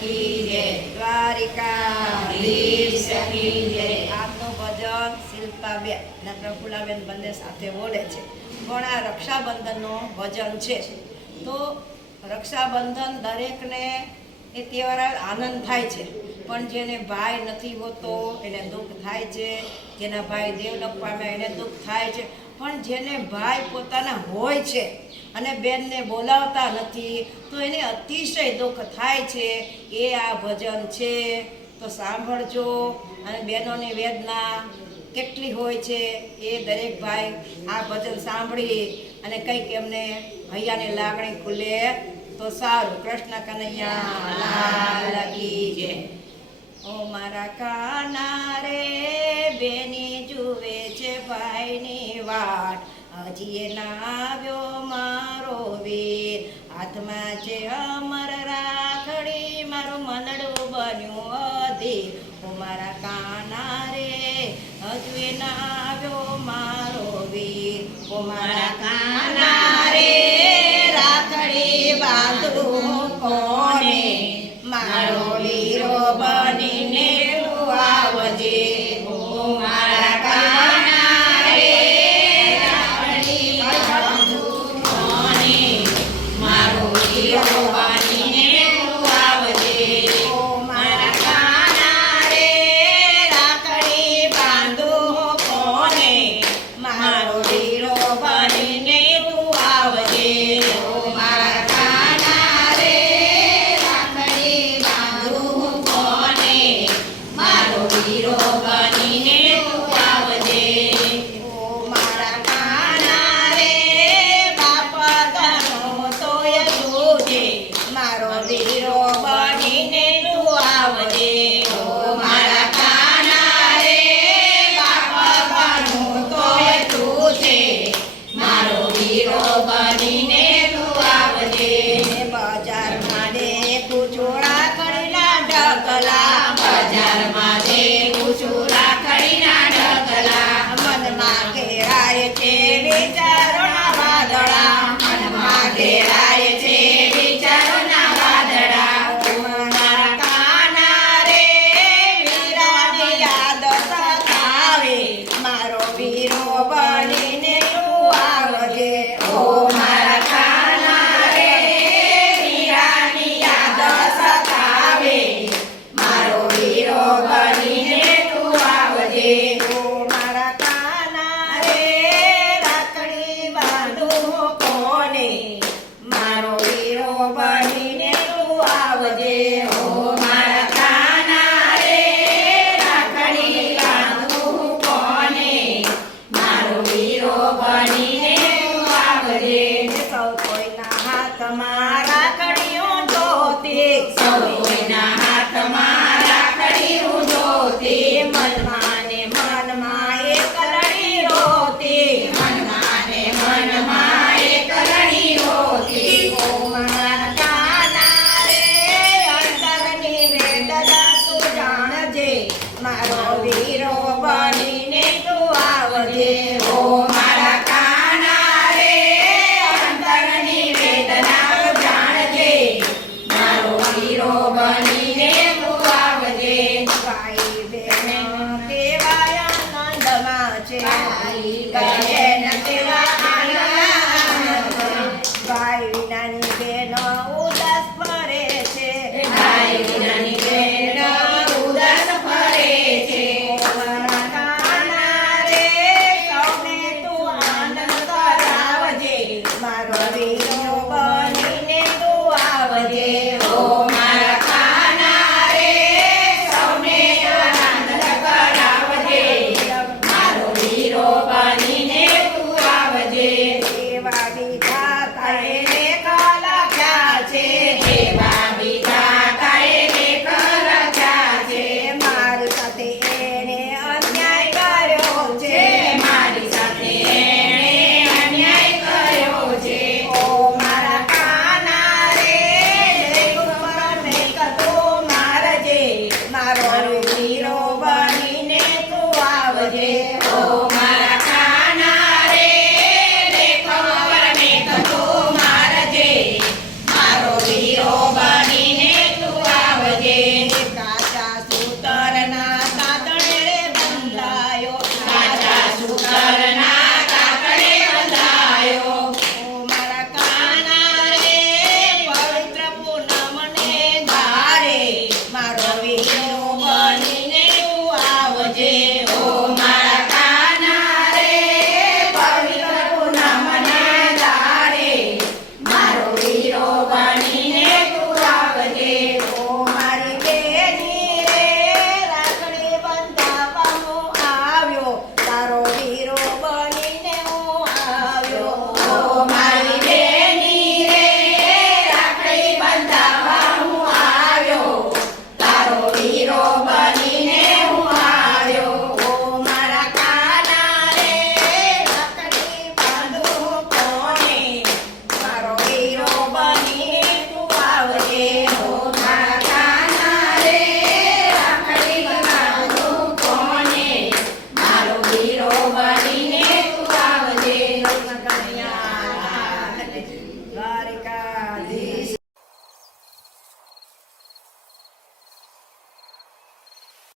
કી દ્વારિકા આજનું ભજન શિલ્પાબેન અને પ્રફુલાબેન બંને સાથે બોલે છે. પણ આ રક્ષાબંધનનો ભજન છે. તો રક્ષાબંધન દરેકને એ તહેવાર આનંદ થાય છે. પણ જેને ભાઈ નથી હોતો, એને દુઃખ થાય છે. જેના ભાઈ દેવલોક પામ્યા એને દુઃખ થાય છે. પણ જેને ભાઈ પોતાના હોય છે અને બેનને બોલાવતા નથી, તો એને અતિશય દુઃખ થાય છે. એ આ ભજન છે. તો સાંભળજો. અને બહેનોની વેદના કેટલી હોય છે એ દરેક ભાઈ આ ભજન સાંભળી અને કંઈક એમને હૈયાની લાગણી ખુલે, તો સારું. કૃષ્ણ કનૈયા લાગી જય. ઓ મારા કાના રે, બેની છે ભાઈની વાટ. હજી એ આવ્યો મારો વીર. હાથમાં છે અમર રાખડી, મારું મનડું બન્યું અધી હું મારા કાના રે, હજુ એ ના આવ્યો મારો વીર. હું મારા કાના Adam Shirobani